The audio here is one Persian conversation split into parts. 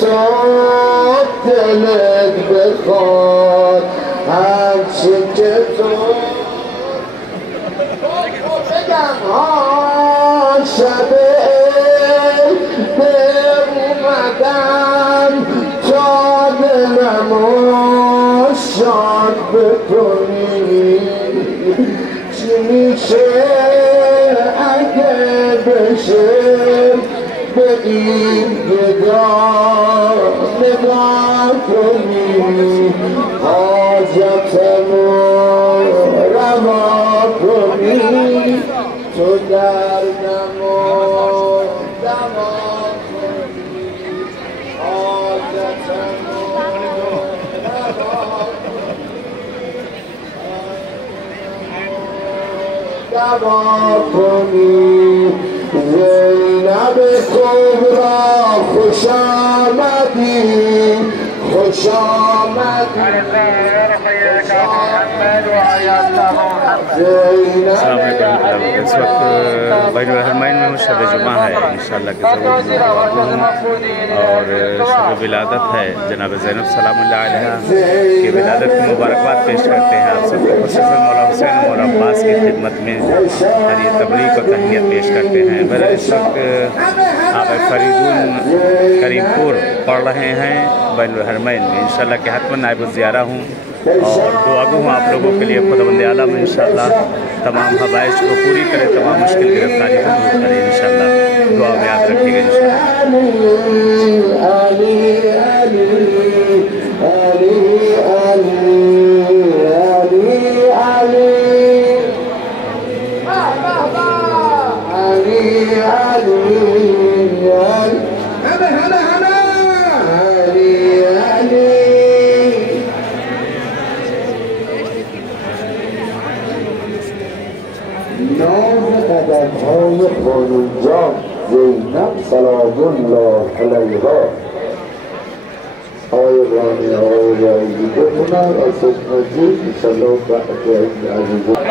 تو دلت بخواد هرچی که تو بگم ها شبه به اومدن تا دلمو شاد بکنی چی میشه اگه بشه به این نگاه کنی حاجتمو روا کنی تو دردمو دوا کنی حاجتمو دوا کنی زینب کبرا خوش آمدی خوش آمدی अस्सलाम वालेकुम। इस वक्त बैन हरमैन में हूँ, शब जुमा है इंशाअल्लाह के ज़रूर हूँ और शब विलादत है जनाब ज़ैनब सलामुल्लाह अलैहा की विलादत की मुबारकबाद पेश करते हैं आप सबको। खुसूसन मौला हुसैन मौला अब्बास की खिदमत में हरी तबरीक और तहनीत पेश करते हैं। मेरा इस वक्त आप फरीदून करीमपुर पढ़ रहे हैं बैन हरमैन में इंशाअल्लाह के हतमन नायब ज़ियारा हूँ और दुआ गो हूँ आप लोगों के लिए। खुदावंद आलम इंशाअल्लाह तमाम हवाइश को पूरी करे, तमाम मुश्किल गिरफ्तारी को दूर करे इंशाअल्लाह। दुआ में याद रखिएगा قدم‌های خانم‌جان زینب سلام الله علیها آقای رانی آقای دیگه کنن اساس مجید انشاءالله بحث این عزیزان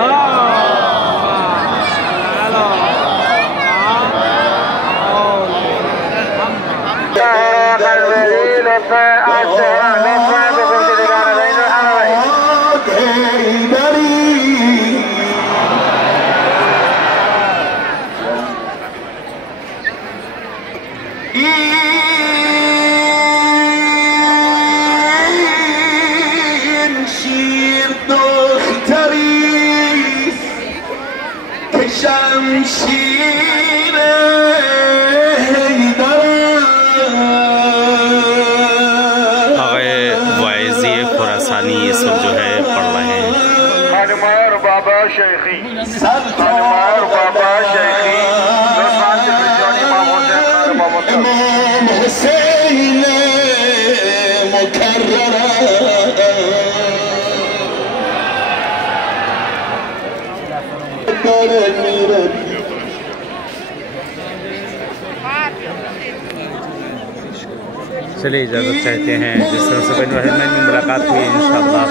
चलिए इजाज़त चाहते हैं। जिस तरह से बैन हरमैन में मुलाकात हुई इंशाअल्लाह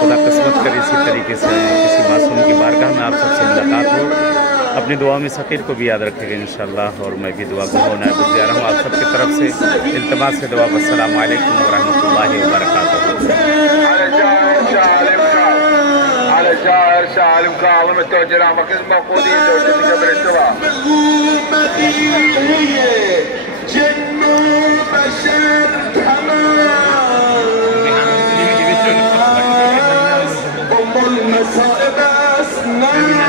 खुदा किस्मत करे इसी तरीके से किसी मासूम की बारगाह में आप सबसे मुलाकात हो। अपनी दुआ में फ़कीर को भी याद रखेगा इंशाअल्लाह और मैं भी दुआ को नायब ज़ियारा हूँ आप सबकी तरफ से। इल्तिमास से दुआ। अस्सलामु अलैकुम व रहमतुल्लाहि व बरकातुहू। المصائب أسنان